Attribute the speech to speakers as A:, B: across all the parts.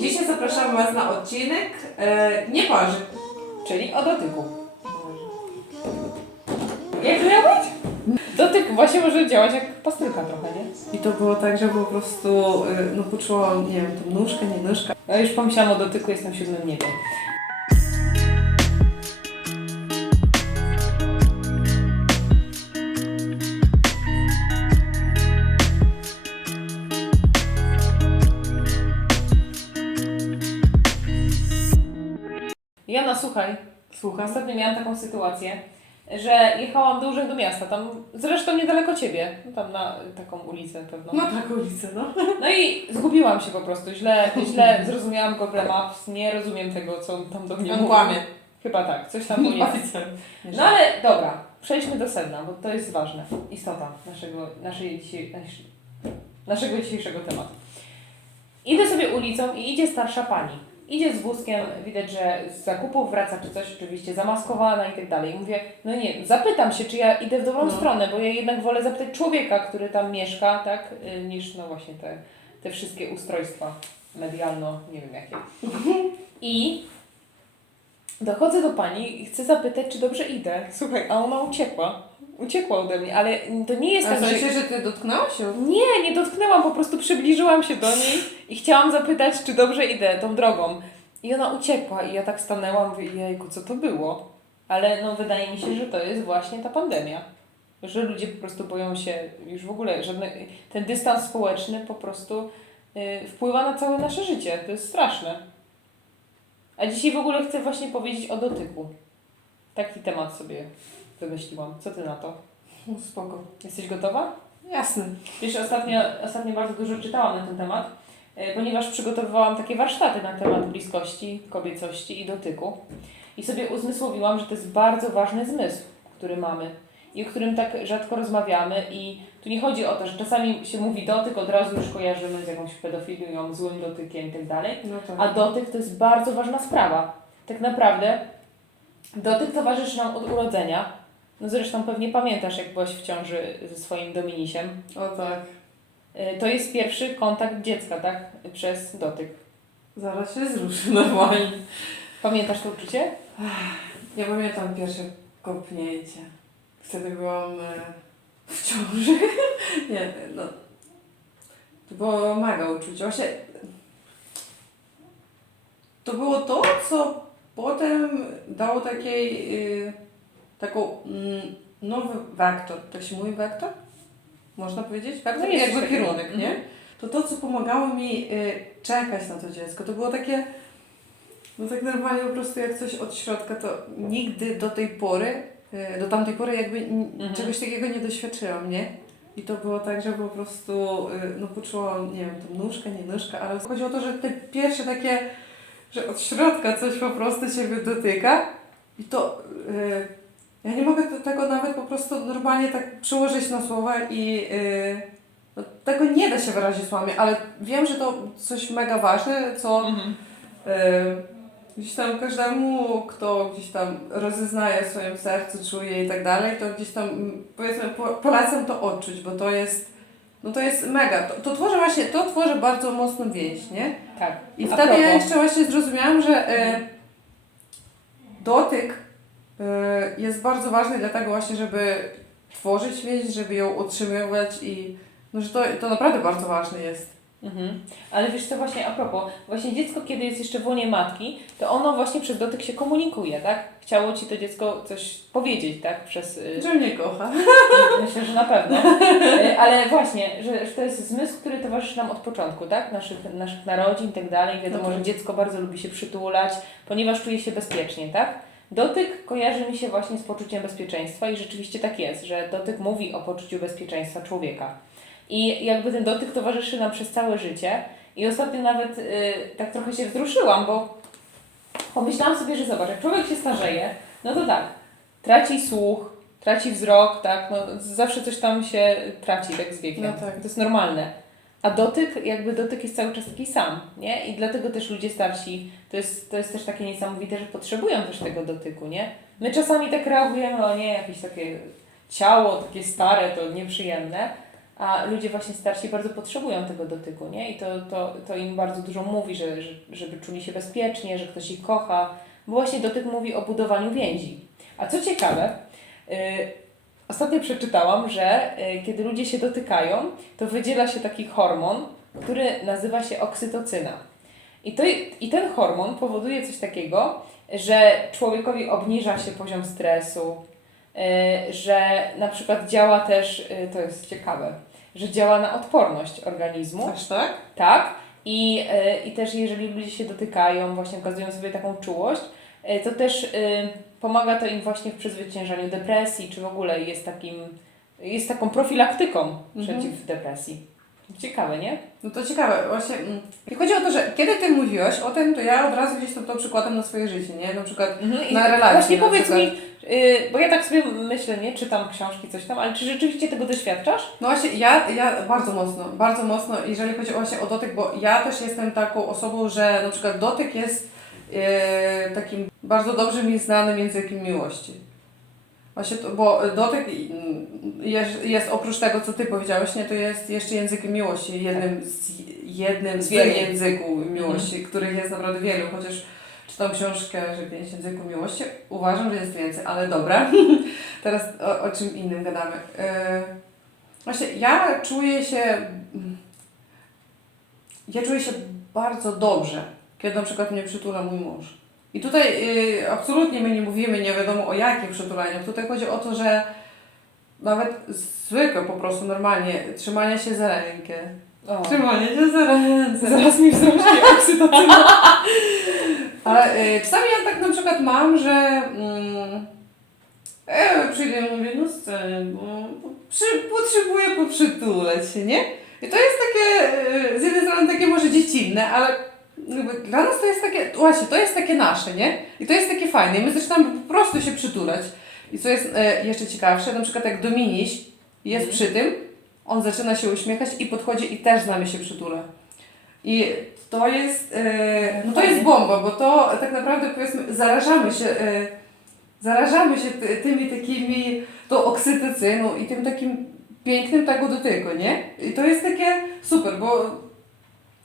A: Dzisiaj zapraszamy Was na odcinek e, Nie parzy, czyli o dotyku.
B: Jak miał być? Dotyk właśnie może działać jak pastylka trochę, nie?
A: I to było tak, że po prostu e, no, poczułam, nie wiem, tą nóżkę, nie nóżkę.
B: Ja już pomyślałam o dotyku, jestem w siódmym niebie. Jana, słuchaj,
A: Słucham.
B: Ostatnio miałam taką sytuację, że jechałam do urzędu miasta, tam zresztą niedaleko ciebie, no tam na taką ulicę pewną.
A: Na taką ulicę, no.
B: No i zgubiłam się po prostu, źle, źle zrozumiałam Google Maps, nie rozumiem tego, co on tam do mnie mówi.
A: kłamie.
B: Chyba tak, coś tam.
A: Oficjalnie.
B: No ale dobra, przejdźmy do sedna, bo to jest ważne, istota naszego, naszej dzisiaj, naszego dzisiejszego tematu. Idę sobie ulicą i idzie starsza pani. Idzie z wózkiem, widać, że z zakupów wraca czy coś, oczywiście zamaskowana i tak dalej. Mówię, no nie, zapytam się, czy ja idę w dobrą
A: No.
B: stronę, bo ja jednak wolę zapytać człowieka, który tam mieszka, tak, y, niż no właśnie te, te wszystkie ustrojstwa medialno, nie wiem jakie. I dochodzę do pani i chcę zapytać, czy dobrze idę. Słuchaj, a ona uciekła. Uciekła ode mnie, ale to nie jest
A: A
B: tak, że...
A: sensie, że Ty dotknęłaś się?
B: Nie, nie dotknęłam, po prostu przybliżyłam się do niej i chciałam zapytać, czy dobrze idę tą drogą. I ona uciekła i ja tak stanęłam, mówię, jejku, co to było? Ale no wydaje mi się, że to jest właśnie ta pandemia. Że ludzie po prostu boją się już w ogóle, żadne, ten dystans społeczny po prostu y, wpływa na całe nasze życie. To jest straszne. A dzisiaj w ogóle chcę właśnie powiedzieć o dotyku. Taki temat sobie wymyśliłam. Co ty na to?
A: No, spoko.
B: Jesteś gotowa?
A: Jasne.
B: Wiesz, ostatnio, ostatnio bardzo dużo czytałam na ten temat, e, ponieważ przygotowywałam takie warsztaty na temat bliskości, kobiecości i dotyku. I sobie uzmysłowiłam, że to jest bardzo ważny zmysł, który mamy i o którym tak rzadko rozmawiamy. I tu nie chodzi o to, że czasami się mówi dotyk, od razu już kojarzymy z jakąś pedofilią, złym dotykiem i tak dalej.
A: No tak.
B: A dotyk to jest bardzo ważna sprawa. Tak naprawdę dotyk towarzyszy nam od urodzenia. No zresztą pewnie pamiętasz, jak byłaś w ciąży ze swoim Dominisiem.
A: O tak.
B: Y, To jest pierwszy kontakt dziecka, tak? Przez dotyk.
A: Zaraz się zruszy normalnie.
B: Pamiętasz to uczucie?
A: Ja pamiętam pierwsze kopnięcie. Wtedy byłam e, w ciąży. Nie, no. To było mega uczucie. Właśnie to było to, co potem dało takiej, y, taką mm, nowy wektor. To się mówi wektor? Można powiedzieć? Wektor
B: No
A: jakby kierunek, nie?
B: Mhm.
A: To to, co pomagało mi y, czekać na to dziecko, to było takie no tak normalnie po prostu jak coś od środka, to nigdy do tej pory, do tamtej pory jakby
B: Mhm.
A: czegoś takiego nie doświadczyłam, nie? I to było tak, że po prostu y, no poczułam, nie wiem, tą nóżkę, nie nóżkę, ale chodziło o to, że te pierwsze takie, że od środka coś po prostu Ciebie dotyka i to y, ja nie mogę tego nawet po prostu normalnie tak przełożyć na słowa i y, no, tego nie da się wyrazić słowami, ale wiem, że to coś mega ważne, co
B: Mhm.
A: E, Gdzieś tam każdemu, kto gdzieś tam rozeznaje w swoim sercu, czuje i tak dalej, to gdzieś tam mm, powiedzmy po, polecam to odczuć, bo to jest, no to jest mega. To, to tworzy właśnie, to tworzy bardzo mocną więź, nie?
B: Tak.
A: I wtedy ja
B: propos.
A: jeszcze właśnie zrozumiałam, że e, dotyk e, jest bardzo ważny dlatego właśnie, żeby tworzyć więź, żeby ją utrzymywać i no, że to, to naprawdę bardzo ważne jest.
B: Mhm. Ale wiesz co, właśnie a propos, właśnie dziecko, kiedy jest jeszcze w łonie matki, to ono właśnie przez dotyk się komunikuje, tak? Chciało Ci to dziecko coś powiedzieć, tak? Przez... y,
A: Że mnie kocha.
B: Myślę, że na pewno. Y, Ale właśnie, że, że to jest zmysł, który towarzyszy nam od początku, tak? Naszych, naszych narodzin i tak dalej. Wiadomo,
A: No tak.
B: że dziecko bardzo lubi się przytulać, ponieważ czuje się bezpiecznie, tak? Dotyk kojarzy mi się właśnie z poczuciem bezpieczeństwa i rzeczywiście tak jest, że dotyk mówi o poczuciu bezpieczeństwa człowieka. I jakby ten dotyk towarzyszy nam przez całe życie. I ostatnio nawet y, tak trochę się wzruszyłam, bo pomyślałam sobie, że zobacz, jak człowiek się starzeje, no to tak, traci słuch, traci wzrok, tak, no zawsze coś tam się traci tak z wiekiem.
A: No tak.
B: To jest normalne. A dotyk, jakby dotyk jest cały czas taki sam, nie? I dlatego też ludzie starsi, to jest, to jest też takie niesamowite, że potrzebują też tego dotyku, nie? My czasami tak reagujemy, o nie, jakieś takie ciało, takie stare, to nieprzyjemne, a ludzie właśnie starsi bardzo potrzebują tego dotyku, nie? I to, to, to im bardzo dużo mówi, że, że, żeby czuli się bezpiecznie, że ktoś ich kocha, bo właśnie dotyk mówi o budowaniu więzi. A co ciekawe, y, ostatnio przeczytałam, że y, kiedy ludzie się dotykają, to wydziela się taki hormon, który nazywa się oksytocyna. I, to, I ten hormon powoduje coś takiego, że człowiekowi obniża się poziom stresu, że na przykład działa też, y, to jest ciekawe, że działa na odporność organizmu.
A: Aż tak?
B: Tak. I, y, I też jeżeli ludzie się dotykają, właśnie okazują sobie taką czułość, to też pomaga to im właśnie w przezwyciężaniu depresji, czy w ogóle jest takim, jest taką profilaktyką
A: Mhm.
B: przeciw depresji. Ciekawe, nie?
A: No to ciekawe, właśnie. mm, I chodzi o to, że kiedy ty mówiłaś o tym, to ja od razu gdzieś to, to przykładam na swoje życie, nie? Na przykład
B: Mhm. I
A: Na relacje
B: Właśnie
A: na
B: powiedz
A: przykład.
B: mi, y, bo ja tak sobie myślę, nie, czytam książki, coś tam, ale czy rzeczywiście tego doświadczasz?
A: No właśnie, ja, ja bardzo mocno, bardzo mocno, jeżeli chodzi właśnie o dotyk, bo ja też jestem taką osobą, że na przykład dotyk jest e, takim bardzo dobrze mi znanym językiem miłości. Właśnie to, bo dotyk jest, jest oprócz tego, co Ty powiedziałeś, nie, to jest jeszcze językiem miłości, jednym z, jednym z wielu. języków miłości, których jest naprawdę wielu, chociaż czytam książkę, że pięć języków miłości, uważam, że jest więcej, ale dobra, teraz o, o czym innym gadamy. E, Właśnie ja czuję się. Ja czuję się bardzo dobrze, kiedy na przykład mnie przytula mój mąż. I tutaj y, absolutnie my nie mówimy nie wiadomo o jakich przytulaniach. Tutaj chodzi o to, że nawet zwykłe po prostu normalnie trzymanie się za rękę.
B: O.
A: Trzymanie się za ręce.
B: Zaraz mi wzrośnie oksytocyna.
A: Ale y, czasami ja tak na przykład mam, że mm, e, przyjdę i mówię, no sceny, bo przy, potrzebuję poprzytulać się, nie? I to jest takie, y, z jednej strony takie może dziecinne, ale jakby dla nas to jest takie, właśnie, to jest takie nasze, nie? I to jest takie fajne. I my zaczynamy po prostu się przytulać. I co jest e, jeszcze ciekawsze, na przykład jak Dominiś jest przy tym, on zaczyna się uśmiechać i podchodzi i też z nami się przytula. I to jest, e, no to jest bomba, bo to tak naprawdę powiedzmy zarażamy się, e, zarażamy się ty, tymi takimi, tą oksytocyną i tym takim pięknym tego dotyku, nie? I to jest takie super, bo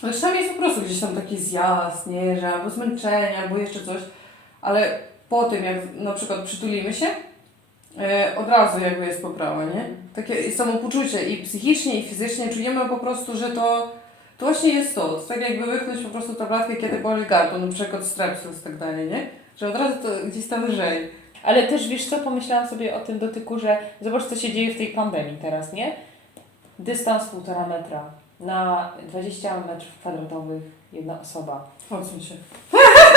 A: czasami jest po prostu gdzieś tam taki zjazd, nie, że albo zmęczenie, albo jeszcze coś, ale po tym jak na przykład przytulimy się, e, od razu jakby jest poprawa, nie? Takie samopoczucie i psychicznie, i fizycznie czujemy po prostu, że to, to właśnie jest to. Tak jakby wypchnąć po prostu tabletkę, kiedy boli gardło, na przykład strepsils i tak dalej, nie? Że od razu to gdzieś tam lżej.
B: Ale też wiesz co, pomyślałam sobie o tym dotyku, że zobacz co się dzieje w tej pandemii teraz, nie? Dystans półtora metra na 20 metrów kwadratowych jedna osoba.
A: Odsuń się.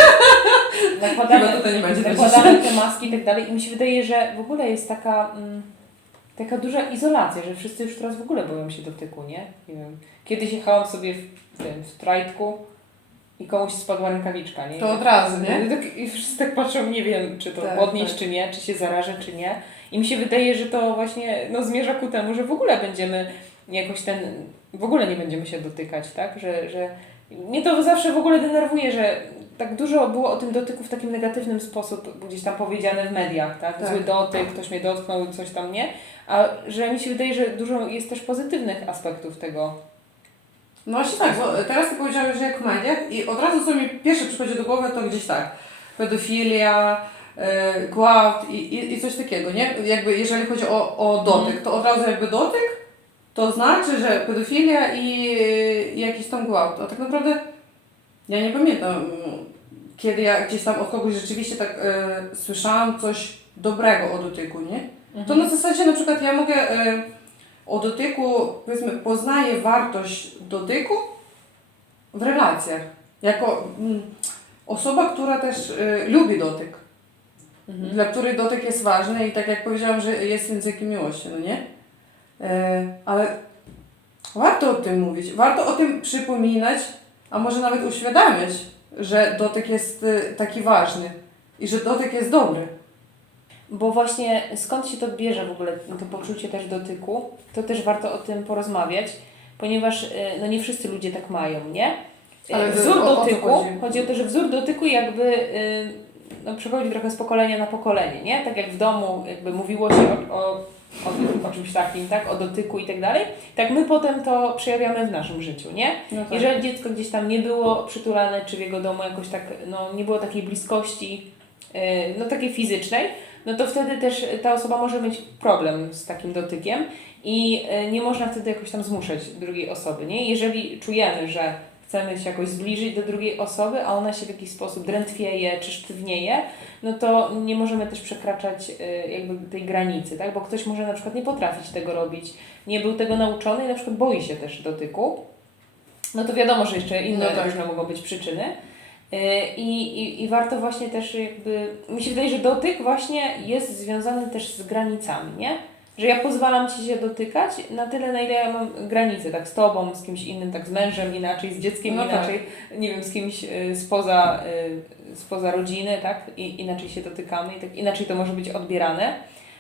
B: Nakładamy,
A: tutaj nie będzie
B: nakładamy te maski i tak dalej i mi się wydaje, że w ogóle jest taka, mm, taka duża izolacja, że wszyscy już teraz w ogóle boją się dotyku, nie? nie wiem. Kiedyś jechałam sobie w, w trajtku i komuś spadła rękawiczka, nie?
A: To od razu, nie?
B: I, tak, I wszyscy tak patrzą, nie wiem, czy to
A: Tak,
B: podnieść,
A: tak.
B: czy nie, czy się zarażę, czy nie. I mi się wydaje, że to właśnie no, zmierza ku temu, że w ogóle będziemy jakoś ten, w ogóle nie będziemy się dotykać, tak? Że, że mnie to zawsze w ogóle denerwuje, że tak dużo było o tym dotyku w takim negatywnym sposób gdzieś tam powiedziane w mediach, tak?
A: Tak.
B: Zły dotyk, ktoś mnie dotknął, coś tam nie. A że mi się wydaje, że dużo jest też pozytywnych aspektów tego.
A: No właśnie tak, bo teraz ty powiedziałeś, że jak w mediach i od razu co mi pierwsze przychodzi do głowy to gdzieś tak, pedofilia, e, gwałt i, i, i coś takiego, nie? Jakby jeżeli chodzi o, o dotyk, to od razu jakby dotyk to znaczy, że pedofilia i, i jakiś tam gwałt, a tak naprawdę ja nie pamiętam, kiedy ja gdzieś tam od kogoś rzeczywiście tak e, słyszałam coś dobrego o dotyku, nie? To na zasadzie na przykład ja mogę e, o dotyku, powiedzmy, poznaję wartość dotyku w relacjach. Jako mm, osoba, która też lubi dotyk,
B: Mhm.
A: dla której dotyk jest ważny i tak jak powiedziałam, że jest językiem miłości, no nie? E, ale warto o tym mówić, warto o tym przypominać, a może nawet uświadamiać, że dotyk jest e, taki ważny i że dotyk jest dobry.
B: Bo właśnie skąd się to bierze w ogóle, to poczucie też dotyku, to też warto o tym porozmawiać, ponieważ y, no nie wszyscy ludzie tak mają, nie? Y,
A: Ale
B: wzór
A: o- o
B: dotyku,
A: chodzi?
B: chodzi o to, że wzór dotyku jakby y, no, przechodzi trochę z pokolenia na pokolenie, nie? Tak jak w domu jakby mówiło się o, o o, o czymś takim, tak? O dotyku i tak dalej. Tak my potem to przejawiamy w naszym życiu, nie?
A: No tak.
B: Jeżeli dziecko gdzieś tam nie było przytulane, czy w jego domu jakoś tak, no nie było takiej bliskości, yy, no takiej fizycznej, no to wtedy też ta osoba może mieć problem z takim dotykiem i yy, nie można wtedy jakoś tam zmuszać drugiej osoby, nie? Jeżeli czujemy, że chcemy się jakoś zbliżyć do drugiej osoby, a ona się w jakiś sposób drętwieje czy sztywnieje, no to nie możemy też przekraczać y, jakby tej granicy, tak? Bo ktoś może na przykład nie potrafić tego robić, nie był tego nauczony i na przykład boi się też dotyku. No to wiadomo, że jeszcze inne
A: No tak.
B: różne mogą być przyczyny. Y, I, i, I warto właśnie też jakby, mi się wydaje, że dotyk właśnie jest związany też z granicami, nie? Że ja pozwalam Ci się dotykać na tyle, na ile ja mam granice, tak z Tobą, z kimś innym, tak z mężem inaczej, z dzieckiem
A: No tak.
B: inaczej, nie wiem, z kimś y, spoza, y, spoza rodziny, tak? I, inaczej się dotykamy i tak inaczej to może być odbierane,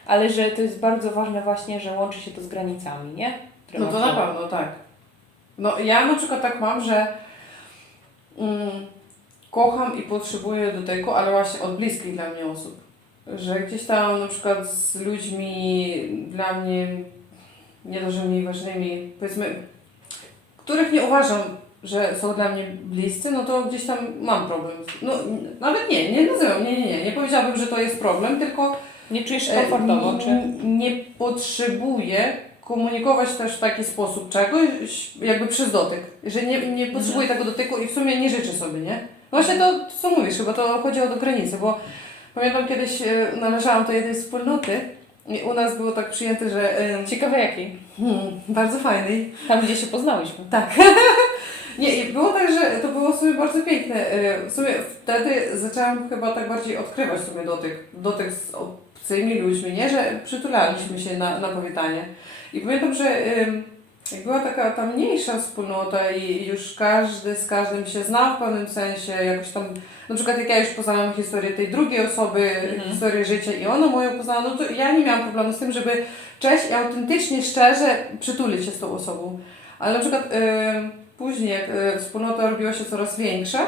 B: ale że to jest bardzo ważne właśnie, że łączy się to z granicami, nie? Które
A: No to na pewno, tak. No ja na przykład tak mam, że mm, kocham i potrzebuję dotyku, ale właśnie od bliskich dla mnie osób. Że gdzieś tam na przykład z ludźmi dla mnie nie że mniej ważnymi, powiedzmy, których nie uważam, że są dla mnie bliscy, no to gdzieś tam mam problem. No nawet nie, nie nazywam, nie, nie, nie, nie powiedziałabym, że to jest problem, tylko
B: Nie czujesz się
A: E,
B: komfortowo, czy...
A: Nie potrzebuję komunikować też w taki sposób czegoś, jakby przez dotyk. Że nie, nie potrzebuję tego dotyku i w sumie nie życzę sobie, nie? Właśnie to, co mówisz, chyba to chodzi o do granicy, bo pamiętam kiedyś e, należałam do jednej wspólnoty i u nas było tak przyjęte, że e,
B: Ciekawe jakiej?
A: hmm, bardzo fajnej,
B: Tam, gdzie się poznałyśmy.
A: tak. Nie, i było tak, że to było w sumie bardzo piękne. E, W sumie wtedy zaczęłam chyba tak bardziej odkrywać w sumie dotyk. Dotyk z obcymi ludźmi, nie? Że przytulaliśmy się na, na powitanie. I pamiętam, że jak była taka ta mniejsza wspólnota i już każdy z każdym się znał w pewnym sensie, jakoś tam, na przykład jak ja już poznałam historię tej drugiej osoby,
B: Mhm.
A: historię życia i ona moją poznała, no to ja nie miałam problemu z tym, żeby cześć i autentycznie, szczerze przytulić się z tą osobą. Ale na przykład ym, później, jak y, wspólnota robiła się coraz większa,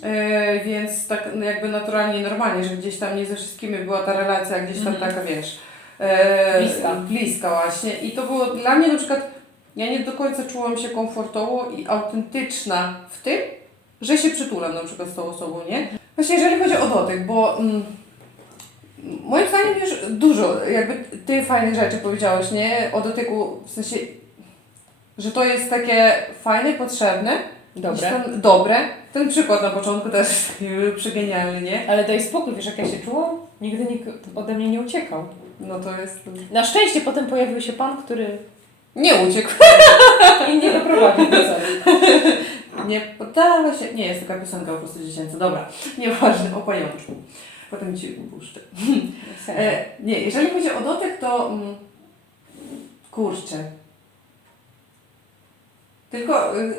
A: y, więc tak jakby naturalnie i normalnie, że gdzieś tam nie ze wszystkimi była ta relacja gdzieś tam
B: Mhm.
A: taka, wiesz, e,
B: Bliska.
A: bliska właśnie. I to było dla mnie na przykład, ja nie do końca czułam się komfortowo i autentyczna w tym, że się przytulam na przykład z tą osobą, nie? Właśnie jeżeli chodzi o dotyk, bo mm, moim zdaniem już dużo, jakby ty fajnych rzeczy powiedziałeś, nie? O dotyku, w sensie, że to jest takie fajne, potrzebne,
B: Dobre.
A: tam dobre. Ten przykład na początku też był przegenialny, nie?
B: Ale daj spokój, wiesz jak ja się czułam? Nigdy nikt ode mnie nie uciekał.
A: No to jest...
B: Na szczęście potem pojawił się pan, który
A: Nie uciekł.
B: i nie doprowadził do celu.
A: Nie poddawa się. Nie, jest taka piosenka po prostu dziecięca. Dobra, nieważne, o pajączku. Potem ci puszczę. E, nie, jeżeli chodzi o dotyk, to mm, kurczę. Tylko y, y,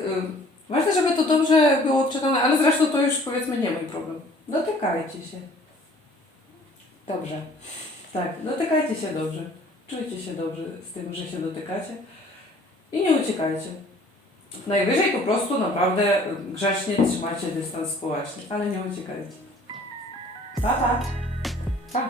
A: ważne, żeby to dobrze było odczytane, ale zresztą to już powiedzmy nie mój problem. Dotykajcie się.
B: Dobrze.
A: Tak, dotykajcie się dobrze. Czujcie się dobrze z tym, że się dotykacie. I nie uciekajcie. Najwyżej po prostu naprawdę grzecznie trzymajcie dystans społeczny, ale nie uciekajcie. Pa, pa!
B: Pa.